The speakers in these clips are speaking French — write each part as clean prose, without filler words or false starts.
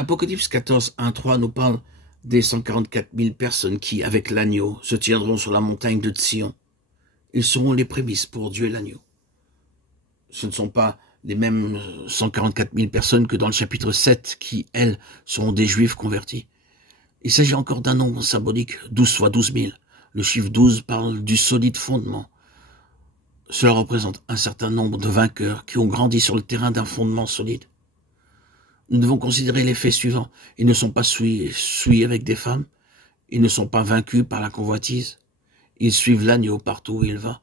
Apocalypse 14, 1, 3 nous parle des 144 000 personnes qui, avec l'agneau, se tiendront sur la montagne de Sion. Ils seront les prémices pour Dieu et l'agneau. Ce ne sont pas les mêmes 144 000 personnes que dans le chapitre 7 qui, elles, seront des juifs convertis. Il s'agit encore d'un nombre symbolique, 12 fois 12 000. Le chiffre 12 parle du solide fondement. Cela représente un certain nombre de vainqueurs qui ont grandi sur le terrain d'un fondement solide. Nous devons considérer les faits suivants. Ils ne sont pas souillés avec des femmes. Ils ne sont pas vaincus par la convoitise. Ils suivent l'agneau partout où il va.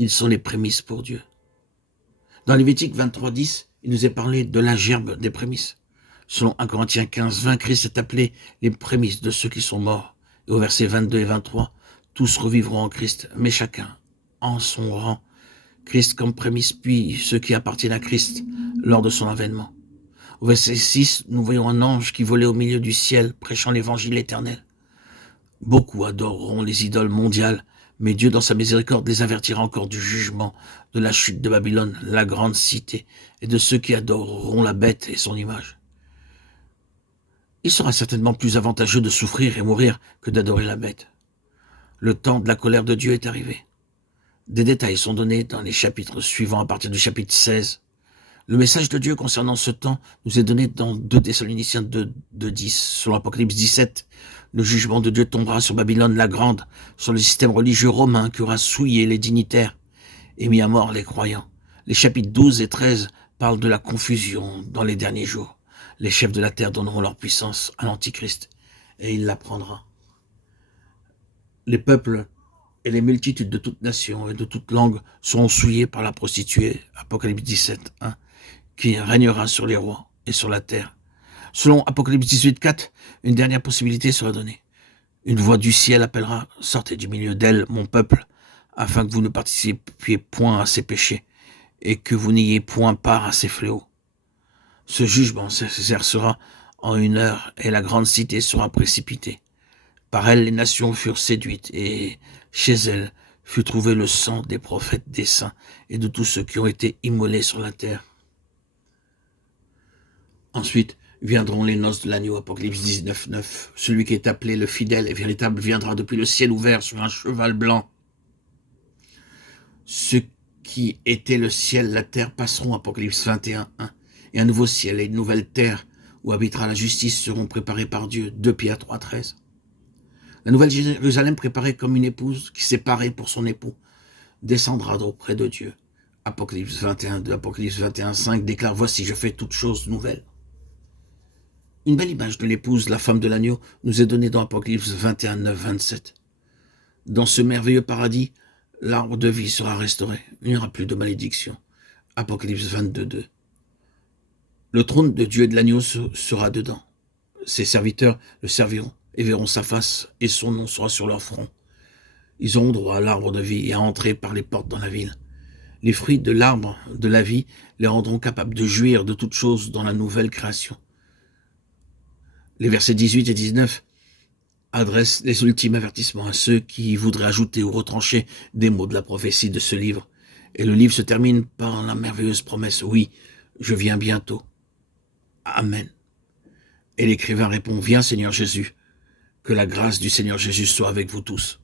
Ils sont les prémices pour Dieu. Dans Lévitique 23, 10, il nous est parlé de la gerbe des prémices. Selon 1 Corinthiens 15, 20, Christ est appelé les prémices de ceux qui sont morts. Et au verset 22 et 23, tous revivront en Christ, mais chacun en son rang. Christ comme prémisse, puis ceux qui appartiennent à Christ lors de son avènement. Au verset 6, nous voyons un ange qui volait au milieu du ciel, prêchant l'évangile éternel. Beaucoup adoreront les idoles mondiales, mais Dieu, dans sa miséricorde, les avertira encore du jugement, de la chute de Babylone, la grande cité, et de ceux qui adoreront la bête et son image. Il sera certainement plus avantageux de souffrir et mourir que d'adorer la bête. Le temps de la colère de Dieu est arrivé. Des détails sont donnés dans les chapitres suivants à partir du chapitre 16. Le message de Dieu concernant ce temps nous est donné dans 2 Thessaloniciens 2, 10. Selon Apocalypse 17, le jugement de Dieu tombera sur Babylone la Grande, sur le système religieux romain qui aura souillé les dignitaires et mis à mort les croyants. Les chapitres 12 et 13 parlent de la confusion dans les derniers jours. Les chefs de la terre donneront leur puissance à l'Antichrist et il la prendra. Les peuples et les multitudes de toutes nations et de toutes langues seront souillés par la prostituée, Apocalypse 17, 1, qui régnera sur les rois et sur la terre. Selon Apocalypse 18, 4, une dernière possibilité sera donnée. Une voix du ciel appellera « Sortez du milieu d'elle, mon peuple, afin que vous ne participiez point à ses péchés et que vous n'ayez point part à ses fléaux. » Ce jugement s'exercera en 1 heure et la grande cité sera précipitée. Par elle, les nations furent séduites et chez elles fut trouvé le sang des prophètes des saints et de tous ceux qui ont été immolés sur la terre. Ensuite viendront les noces de l'agneau, Apocalypse 19, 9. Celui qui est appelé le fidèle et véritable viendra depuis le ciel ouvert sur un cheval blanc. Ce qui était le ciel, la terre passeront, Apocalypse 21, 1. Et un nouveau ciel et une nouvelle terre où habitera la justice seront préparés par Dieu, 2 Pierre 3, 13. La nouvelle Jérusalem préparée comme une épouse qui s'est parée pour son époux descendra auprès de Dieu. Apocalypse 21, 2, Apocalypse 21, 5 déclare « Voici, je fais toutes choses nouvelles ». Une belle image de l'épouse, la femme de l'agneau, nous est donnée dans Apocalypse 21, 9, 27. Dans ce merveilleux paradis, l'arbre de vie sera restauré. Il n'y aura plus de malédiction. Apocalypse 22, 2. Le trône de Dieu et de l'agneau sera dedans. Ses serviteurs le serviront et verront sa face, et son nom sera sur leur front. Ils auront droit à l'arbre de vie et à entrer par les portes dans la ville. Les fruits de l'arbre de la vie les rendront capables de jouir de toutes choses dans la nouvelle création. Les versets 18 et 19 adressent les ultimes avertissements à ceux qui voudraient ajouter ou retrancher des mots de la prophétie de ce livre. Et le livre se termine par la merveilleuse promesse « Oui, je viens bientôt. Amen. » Et l'écrivain répond « Viens Seigneur Jésus, que la grâce du Seigneur Jésus soit avec vous tous. »